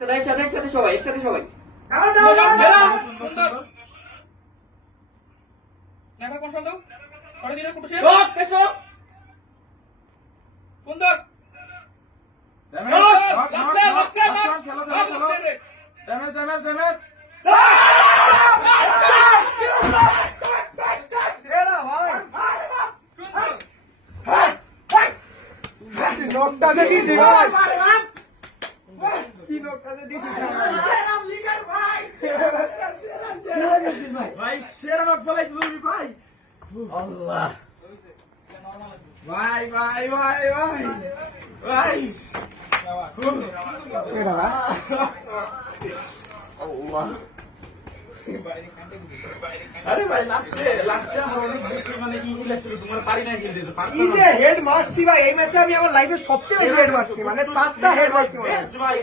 একসাথে সবাই সুন্দর নকটাতে দিছি ভাই কি নকটাতে দিছি ভাই শের মাছ বলাইছ তুমি ভাই আল্লাহ ভাই ভাই ভাই ভাই ভাই কেডা আল্লাহ আরে ভাই লাস্টে আমার অনেক বেশি মানে ই লাগছিল তোমার পারি নাই খেলতে এই যে হেড মারছি ভাই এই ম্যাচে আমি আমার লাইফে সবচেয়ে বেশি হেড মারছি মানে 5টা হেড মারছি ভাই